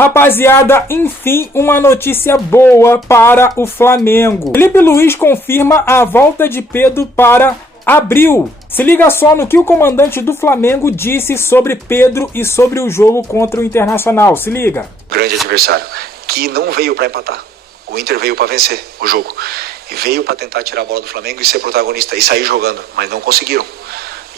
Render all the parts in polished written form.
Rapaziada, enfim, uma notícia boa para o Flamengo. Felipe Luiz confirma a volta de Pedro para abril. Se liga só no que o comandante do Flamengo disse sobre Pedro e sobre o jogo contra o Internacional. Se liga. Grande adversário, que não veio para empatar. O Inter veio para vencer o jogo. E veio para tentar tirar a bola do Flamengo e ser protagonista. E sair jogando, mas não conseguiram.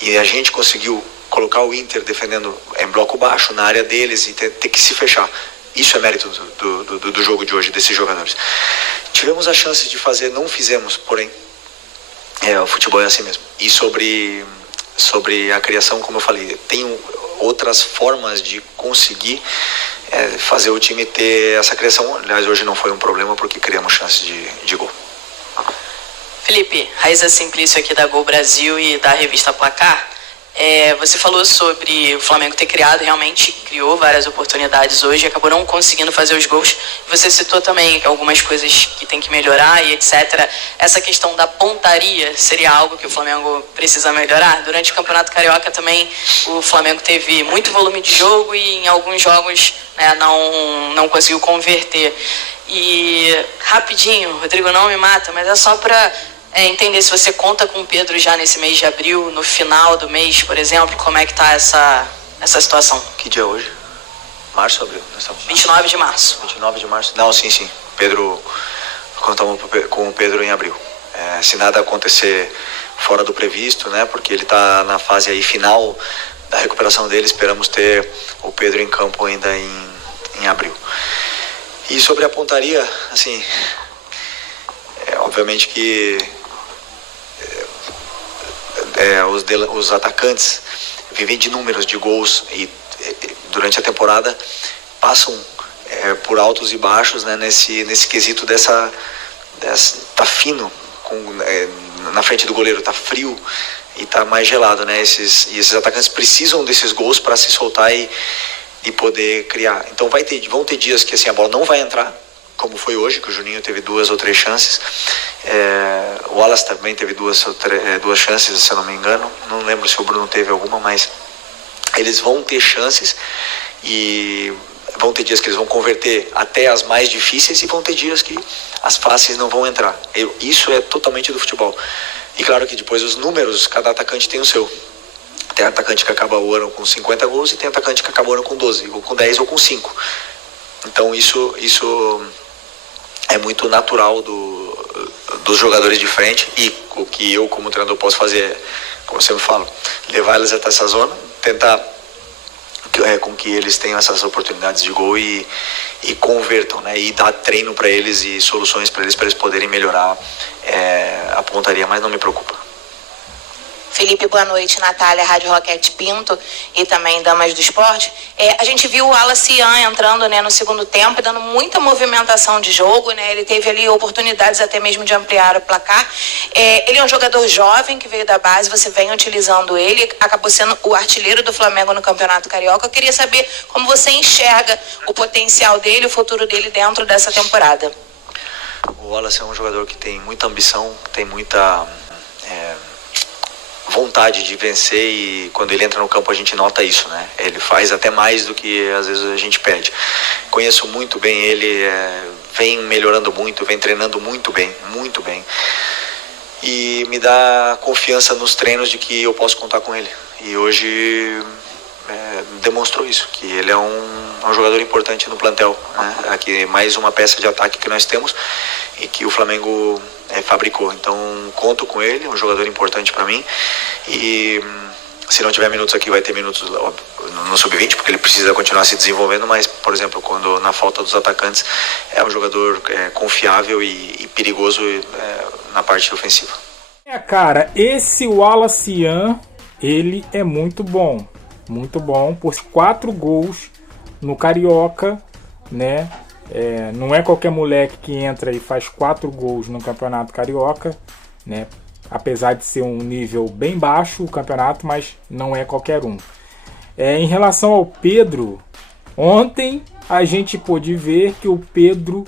E a gente conseguiu colocar o Inter defendendo em bloco baixo, na área deles, e ter que se fechar. Isso é mérito do jogo de hoje, desses jogadores. Tivemos a chance de fazer, não fizemos, porém, o futebol é assim mesmo. E sobre a criação, como eu falei, tem outras formas de conseguir fazer o time ter essa criação. Aliás, hoje não foi um problema porque criamos chances de gol. Felipe, Raíza Simplício aqui da Gol Brasil e da revista Placar. Você falou sobre o Flamengo ter realmente criou várias oportunidades hoje e acabou não conseguindo fazer os gols. Você citou também algumas coisas que tem que melhorar e etc. Essa questão da pontaria seria algo que o Flamengo precisa melhorar? Durante o Campeonato Carioca também o Flamengo teve muito volume de jogo e em alguns jogos não conseguiu converter. E rapidinho, Rodrigo, não me mata, mas é só para entender se você conta com o Pedro já nesse mês de abril, no final do mês, por exemplo, como é que tá essa situação? Que dia é hoje? Março ou abril? 29 de março. 29 de março? Não, sim. Pedro, contamos com o Pedro em abril. Se nada acontecer fora do previsto, né? Porque ele está na fase aí final da recuperação dele, esperamos ter o Pedro em campo ainda em abril. E sobre a pontaria, assim, obviamente que os atacantes vivem de números de gols e durante a temporada passam por altos e baixos, né, nesse quesito tá fino na frente do goleiro, tá frio e tá mais gelado, né? Esses atacantes precisam desses gols para se soltar e poder criar. Então vão ter dias que assim, a bola não vai entrar, como foi hoje, que o Juninho teve 2 ou 3 chances. O Wallace também teve 2 chances, se eu não me engano. Não lembro se o Bruno teve alguma, mas eles vão ter chances e vão ter dias que eles vão converter até as mais difíceis e vão ter dias que as fáceis não vão entrar. Isso é totalmente do futebol. E claro que depois os números, cada atacante tem o seu. Tem atacante que acaba o ano com 50 gols e tem atacante que acaba o ano com 12, ou com 10 ou com 5. Então isso é muito natural dos jogadores de frente, e o que eu como treinador posso fazer é, como eu sempre falo, levar eles até essa zona, tentar com que eles tenham essas oportunidades de gol e convertam, né? E dar treino para eles e soluções para eles poderem melhorar a pontaria, mas não me preocupa. Felipe, boa noite. Natália, Rádio Roquete Pinto e também Damas do Esporte. A gente viu o Wallace entrando, né, no segundo tempo, dando muita movimentação de jogo, né? Ele teve ali oportunidades até mesmo de ampliar o placar. Ele é um jogador jovem que veio da base, você vem utilizando ele, acabou sendo o artilheiro do Flamengo no Campeonato Carioca. Eu queria saber como você enxerga o potencial dele, o futuro dele dentro dessa temporada. O Wallace é um jogador que tem muita ambição, tem muita vontade de vencer, e quando ele entra no campo a gente nota isso, né? Ele faz até mais do que às vezes a gente pede. Conheço muito bem ele, vem melhorando muito, vem treinando muito bem, e me dá confiança nos treinos de que eu posso contar com ele, e hoje demonstrou isso, que ele é um jogador importante no plantel, né? Aqui mais uma peça de ataque que nós temos e que o Flamengo fabricou. Então conto com ele, um jogador importante para mim, e se não tiver minutos aqui vai ter minutos no sub-20, porque ele precisa continuar se desenvolvendo, mas por exemplo, quando na falta dos atacantes, é um jogador confiável e perigoso na parte ofensiva. Cara, esse Wallace, ele é muito bom, por 4 gols no Carioca, né? Não é qualquer moleque que entra e faz 4 gols no Campeonato Carioca, né? Apesar de ser um nível bem baixo o campeonato, mas não é qualquer um. Em relação ao Pedro, ontem a gente pôde ver que o Pedro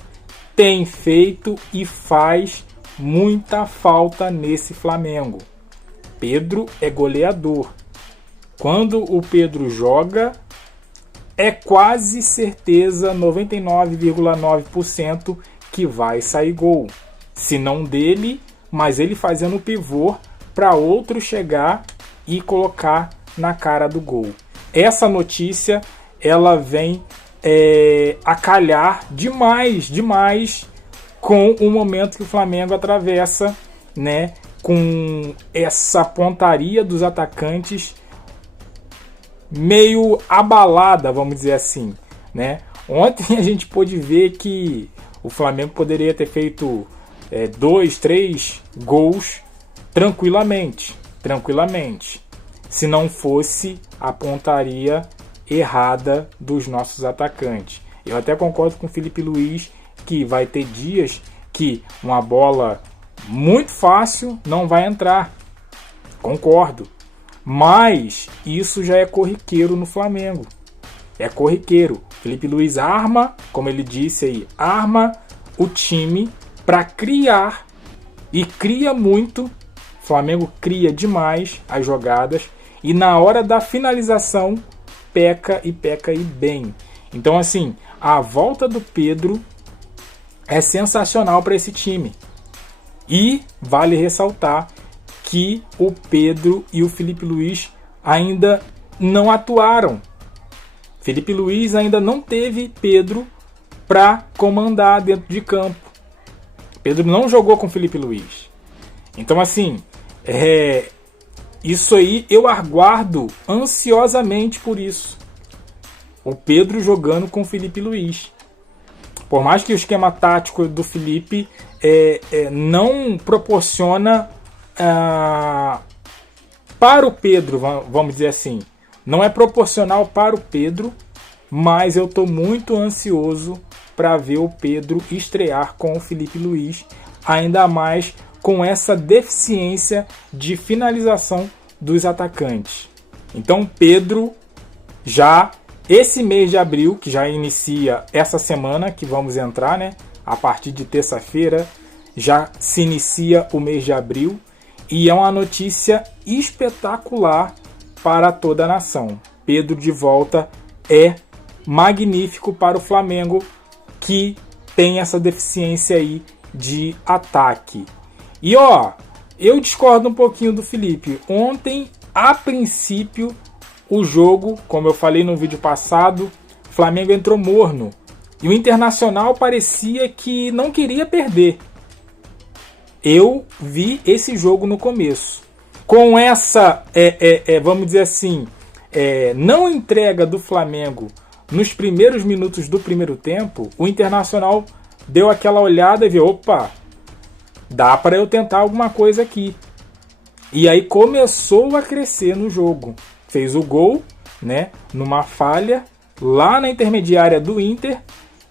tem feito e faz muita falta nesse Flamengo. Pedro é goleador. Quando o Pedro joga, é quase certeza, 99,9%, que vai sair gol. Se não dele, mas ele fazendo o pivô para outro chegar e colocar na cara do gol. Essa notícia, ela vem a calhar demais com o momento que o Flamengo atravessa, né, com essa pontaria dos atacantes meio abalada, vamos dizer assim, né? Ontem a gente pôde ver que o Flamengo poderia ter feito 2, 3 gols tranquilamente, se não fosse a pontaria errada dos nossos atacantes. Eu até concordo com o Felipe Luiz que vai ter dias que uma bola muito fácil não vai entrar. Concordo. Mas isso já é corriqueiro no Flamengo. É corriqueiro. Felipe Luiz arma, como ele disse aí, arma o time para criar e cria muito. O Flamengo cria demais as jogadas e na hora da finalização peca e bem. Então assim, a volta do Pedro é sensacional para esse time. E vale ressaltar que o Pedro e o Felipe Luiz ainda não atuaram. Felipe Luiz ainda não teve Pedro para comandar dentro de campo. Pedro não jogou com Felipe Luiz. Então assim, isso aí eu aguardo ansiosamente por isso. O Pedro jogando com Felipe Luiz. Por mais que o esquema tático do Felipe não proporciona para o Pedro, vamos dizer assim, não é proporcional para o Pedro, mas eu estou muito ansioso para ver o Pedro estrear com o Felipe Luiz, ainda mais com essa deficiência de finalização dos atacantes. Então Pedro, já esse mês de abril, que já inicia essa semana que vamos entrar, né? A partir de terça-feira já se inicia o mês de abril e é uma notícia espetacular para toda a nação. Pedro de volta é magnífico para o Flamengo, que tem essa deficiência aí de ataque. E eu discordo um pouquinho do Felipe. Ontem, a princípio, o jogo, como eu falei no vídeo passado, o Flamengo entrou morno. E o Internacional parecia que não queria perder. Eu vi esse jogo no começo. Com essa, vamos dizer assim, não entrega do Flamengo nos primeiros minutos do primeiro tempo, o Internacional deu aquela olhada e viu, opa, dá para eu tentar alguma coisa aqui. E aí começou a crescer no jogo. Fez o gol, né, numa falha lá na intermediária do Inter,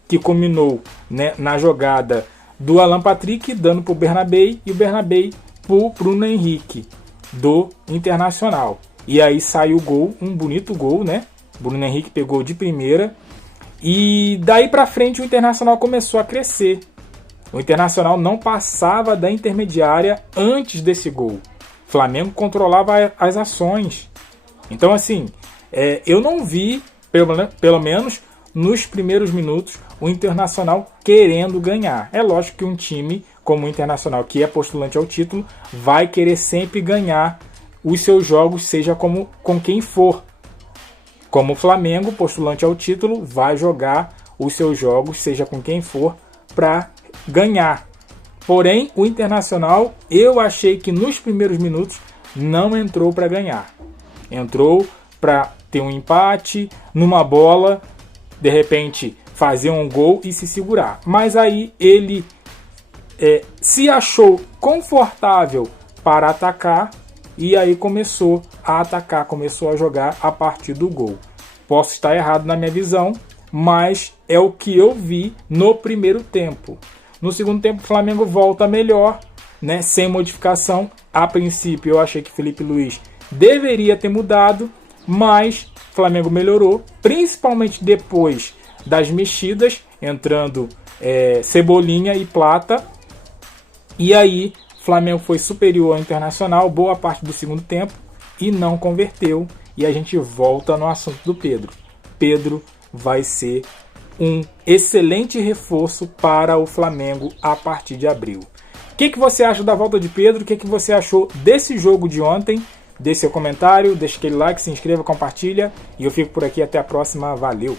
que culminou, né, na jogada do Alan Patrick, dando para o Bernabei, e o Bernabei para o Bruno Henrique, do Internacional. E aí saiu o gol, um bonito gol, né? Bruno Henrique pegou de primeira. E daí para frente o Internacional começou a crescer. O Internacional não passava da intermediária antes desse gol. O Flamengo controlava as ações. Então assim, eu não vi, pelo menos nos primeiros minutos, o Internacional querendo ganhar. É lógico que um time como o Internacional, que é postulante ao título, vai querer sempre ganhar os seus jogos, seja com quem for. Como o Flamengo, postulante ao título, vai jogar os seus jogos, seja com quem for, para ganhar. Porém, o Internacional, eu achei que nos primeiros minutos não entrou para ganhar. Entrou para ter um empate, numa bola, de repente fazer um gol e se segurar. Mas aí ele se achou confortável para atacar e aí começou a atacar, começou a jogar a partir do gol. Posso estar errado na minha visão, mas é o que eu vi no primeiro tempo. No segundo tempo o Flamengo volta melhor, né, sem modificação. A princípio eu achei que Felipe Luiz deveria ter mudado, mas o Flamengo melhorou, principalmente depois das mexidas, entrando Cebolinha e Plata. E aí o Flamengo foi superior ao Internacional boa parte do segundo tempo e não converteu. E a gente volta no assunto do Pedro. Pedro vai ser um excelente reforço para o Flamengo a partir de abril. O que você acha da volta de Pedro? O que você achou desse jogo de ontem? Deixe seu comentário, deixe aquele like, se inscreva, compartilha. E eu fico por aqui, até a próxima. Valeu!